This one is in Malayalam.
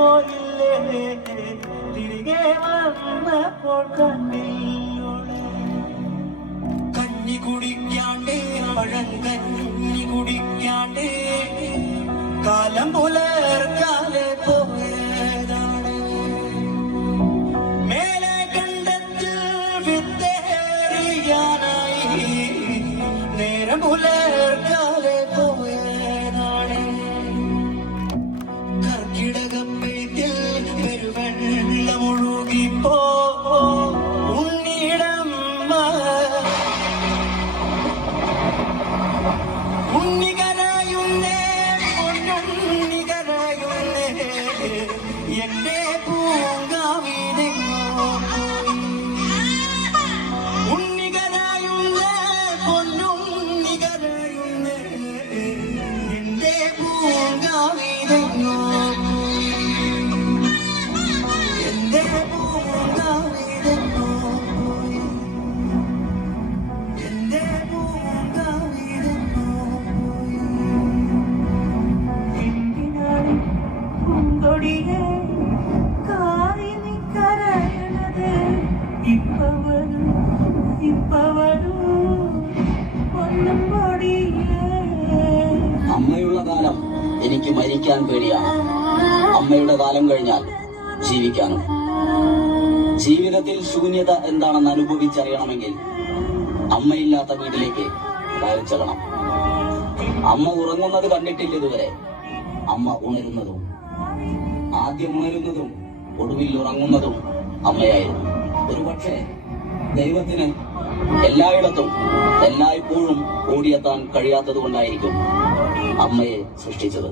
പോയില്ലേ തിരികെ വന്നപ്പോൾ കണ്ണിലൂടെ കഞ്ഞി കുടിക്കാണ്ടേ പഴങ്കഞ്ഞി കുടിക്കാണ്ടേ കാലം പുലർക്കാലെ പോയതാണ് മേലെ കണ്ടത്തിൽ വിത്തേറിയാനായി നേരം പുലർക്കാലെ പോയതാണ് കർക്കിടകപ്പെയ്ത്തിൽ പെരുവെള്ളം ഒഴുകിപ്പോ ഉണ്ണിടമ്മ ഉണ്ണികരായുന്നേ പൊന്നുണ്ണികരായുന്നേ എന്റെ പൂങ്കാവിനെങ്ങോ ഉണ്ണികരായുന്നേ പൊന്നുണ്ണികരായുന്നേ എന്റെ പൂങ്കാവിനെങ്ങോ എന്റെ പൂങ്കാവിനെങ്ങോ എന്റെ പൂങ്കാവിനെങ്ങോ എന്തിനാണ് പൂങ്കൊടിയെ കാറി നിക്കരയണത് ഇപ്പവരും ഒന്നും പൊടിയേ അമ്മയുള്ള കാലം എനിക്ക് മരിക്കാൻ പേടിയാണ്. അമ്മയുടെ കാലം കഴിഞ്ഞാൽ ജീവിക്കാനും. ജീവിതത്തിൽ ശൂന്യത എന്താണെന്ന് അനുഭവിച്ചറിയണമെങ്കിൽ അമ്മയില്ലാത്ത വീട്ടിലേക്ക് കയറിച്ചെല്ലണം. അമ്മ ഉറങ്ങുന്നത് കണ്ടിട്ടില്ല ഇതുവരെ. അമ്മ ഉണരുന്നതും ആദ്യം ഉണരുന്നതും ഒടുവിൽ ഉറങ്ങുന്നതും അമ്മയായിരുന്നു. ഒരുപക്ഷെ ദൈവത്തിന് എല്ലായിടത്തും എല്ലായ്പ്പോഴും ഓടിയെത്താൻ കഴിയാത്തത് കൊണ്ടായിരിക്കും അമ്മയെ സൃഷ്ടിച്ചത്.